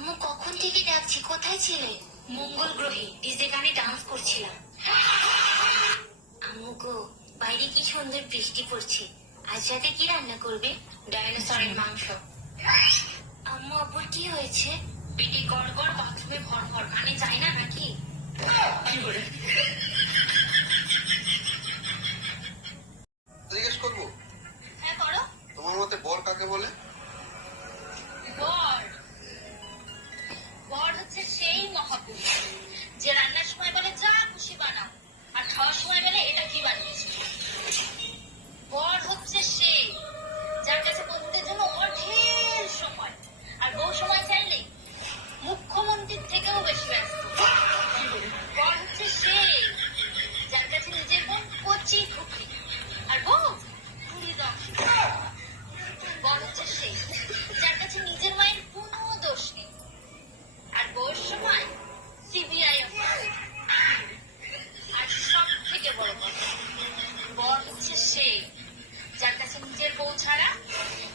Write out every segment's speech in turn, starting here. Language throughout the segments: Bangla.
আম্মু কখন থেকে ডাকছি, কোথায় ছিলে? মঙ্গল গ্রহে ডিজে গানে ডান্স করছিলাম। আম্মু গো, বাইরে কি সুন্দর বৃষ্টি পড়ছে। আজ রাতে কি রান্না করবে? ডাইনোসরের মাংস। আম্মু আব্বুর কি হয়েছে? পেটে গড় গড়, বাথরুমে ভর ভর, কানে যায় না নাকি? জিজ্ঞেস করবো? হ্যাঁ করো। তোমার মতে বর কাকে বলে? বর বর হচ্ছে সেই মহাপুরুষ যে রান্নার সময় বলে যা খুশি বানাও, আর খাওয়ার সময় বলে এটা কি বানিয়েছে। বর হচ্ছে সেই যার কাছে বন্ধুদের জন্য অঢেল সময়, আর বউ সময় চাইলে মুখ্যমন্ত্রীর থেকেও বেশি ব্যস্ত। বর হচ্ছে সেই যার কাছে নিজের বোন কচি খুকি, আর বউ পুরি দম। বর হচ্ছে সেই যার কাছে নিজের মায়ের কোনো দোষ নেই, আর বউর সময় সিবিআই। আর সব থেকে বড় কথা, বর হচ্ছে সেই যার কাছে নিজের বউ ছাড়া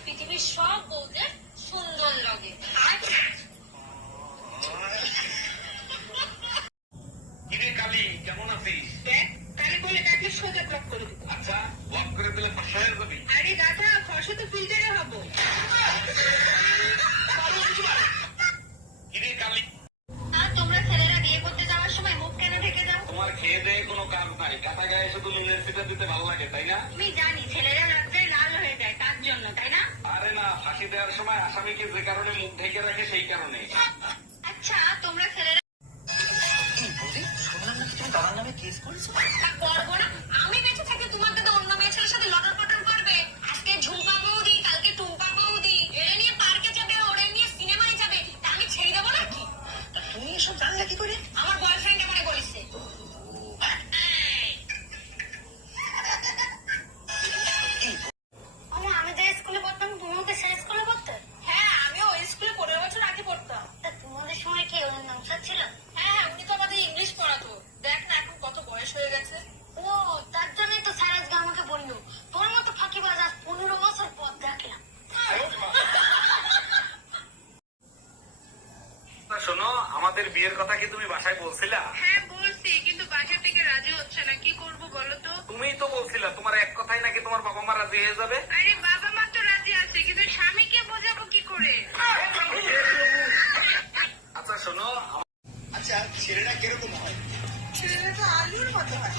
পৃথিবীর সব বউদের সুন্দর লাগে। আর কিরে কালি, কেমন আছিস? দেখ, কালি বলে ডাকলে সোজা ব্লক করে দিবো। আচ্ছা, ব্লক করে দিলে ফসা হয়ে যাবি। আরে গাধা, ফসা তো ফিল্টারে হবো। কিরে কালি, তোমরা ছেলেরা বিয়ে করতে যাওয়ার সময় মুখ কেন ঢেকে যাও? তোমার খেয়ে দেয়ে কোনো কাজ নাই, কাটা গায়ে শুধু নুনের সিটা দিতে ভালো লাগে, তাই না? আমি জানি ছেলেরা রাত্রে লাল হয়ে যায় তার জন্য, তাই না? আরে না, ফাঁসি দেওয়ার সময় আসামিকে যে কারণে মুখ ঢেকে রাখে সেই কারণে। আচ্ছা, তোমরা ছেলেরা শুনলাম নাকি তুমি দাদার নামে কেস করেছো? করবো না? আমি বেঁচে থাকতে তোমার দাদা অন্য মেয়ে ছেলের সাথে লটর পটর করবে? আজকে ঝুম্পা বৌদি, কালকে টুম্পা বৌদি, এরে নিয়ে পার্কে যাবে, ওরে নিয়ে সিনেমায় যাবে, তা আমি ছেড়ে দেবো নাকি? তা তুমি এসব জানলে কি করে? আমার বয়ফ্রেন্ড মনে বলেছে। আমি যে স্কুলে পড়তাম, তুমিও কি সেই স্কুলে পড়তে? হ্যাঁ, আমিও ওই স্কুলে 15 বছর আগে পড়তাম। তা তোমাদের সময় কি ওর নাম ছিল? হ্যাঁ, উনি তো আমাদের ইংলিশ পড়াতো। দেখ না, এখন কত বয়স হয়ে গেছে। ও, তার জন্যই তো স্যার আজকে আমাকে বললো তোর মতো ফাঁকিবাজ আজ 15 বছর পর দেখলাম। শোনো, আমাদের বিয়ের কথা কি তুমি বাসায় বলছিলা? হ্যাঁ বলছি, কিন্তু বাসা থেকে রাজি হচ্ছে না। কি করবো বলো তো? তুমিই তো বলছিলা তোমার এক কথাই নাকি তোমার বাবা মা রাজি হয়ে যাবে। আরে বাবা মা তো রাজি আছে, কিন্তু স্বামীকে বোঝাবো কি করে? আচ্ছা শোনো, আচ্ছা, ছেলেটা কিরকম হয়? ছেলেরা তো আলুর মতো হয়,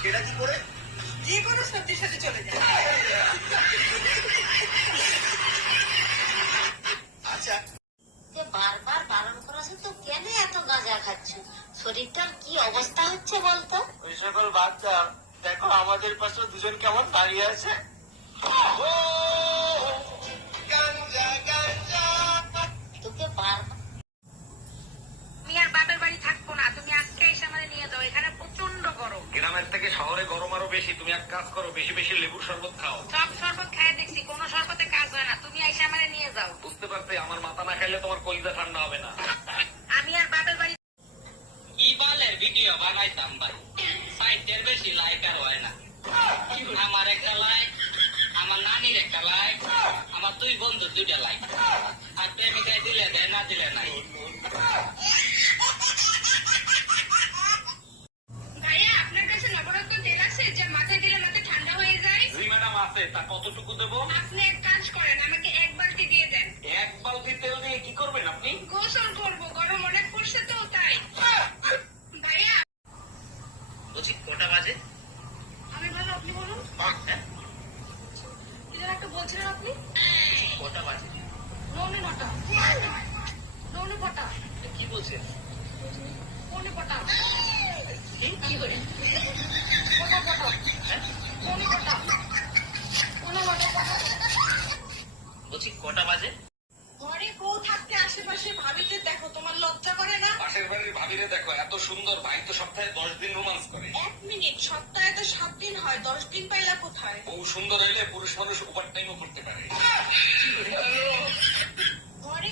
সেটা কি করে? যে কোনো সবজির সাথে চলে যায়। আচ্ছা, যে বারবার বারণ করেছে তো কেন এত গাঁজা খাচ্ছ? শরীরটার কি অবস্থা হচ্ছে বলতো? ওই সকল বাদ দাও, দেখো আমাদের পাশে দুজন কেমন দাঁড়িয়ে আছে। গাঞ্জা গাঞ্জা। তোকে বারবার আমি আর বাপের বাড়ি থাকবো না, তুমি আজকে এসে আমাদের নিয়ে যাও। এখানে প্রচন্ড গরম। গ্রামের থেকে শহরে গরম আরো বেশি। তুমি এক কাজ করো, বেশি বেশি লেবুর শরবত খাও। সব শরবত খাই দেখছি, কোনো শরবতে কাজ হয় না। তুমি এসে আমাদের নিয়ে যাও। বুঝতে পারতে, আমার মাথা না খাইলে তোমার কলিজা ঠান্ডা হবে না। আমি আর বাপের বাড়ি ইবালের ভিডিও বানাইতাম ভাই, 60-এর বেশি লাইক আর হয় না। আমার একটা লাইক, আমার নানির একটা লাইক, আমার দুই বন্ধু 2টা লাইক, আর প্রেমিকায় দিলে দেয়, না দিলে নাই। ভাইয়া, আপনার কাছে নবরত্ন তেল আছে যা মাথায় দিলে মাথা ঠান্ডা হয়ে যায়? জি ম্যাডাম আছে, তা কতটুকু দেবো? আপনি এক কাজ করেন, আমাকে 1 বালতি দিয়ে দেন। এক বালতি তেল দিয়ে কি করবেন আপনি? গোসল করবো, গরম অনেক পড়ছে তো তাই। ভাইয়া, বলছি কটা বাজে? আমি ভালো, আপনি বলুন। হ্যাঁ, কি যেন একটা বলছিলেন আপনি? কটা বাজে? নৌনি নটা, নৌনি কটা, কি বলছেন? পৌনে কটা, কি করে? কটা কটা, পৌনে কটা, পৌনে নটা কটা। বলছি কটা বাজে? ঘরে বউ থাকতে আশেপাশে ভাবিতে দেখো, তোমার লজ্জা করে না? পাশের বাড়ির ভাবিরে দেখো, এত সুন্দর, ভাই তো সপ্তাহে 10 দিন রোমান্স করে। 1 মিনিট, সপ্তাহে তো 7 দিন হয়, 10 দিন পাইলা কোথায়? বউ সুন্দর হইলে পুরুষ মানুষ ওভার টাইমও করতে পারে। ঘরে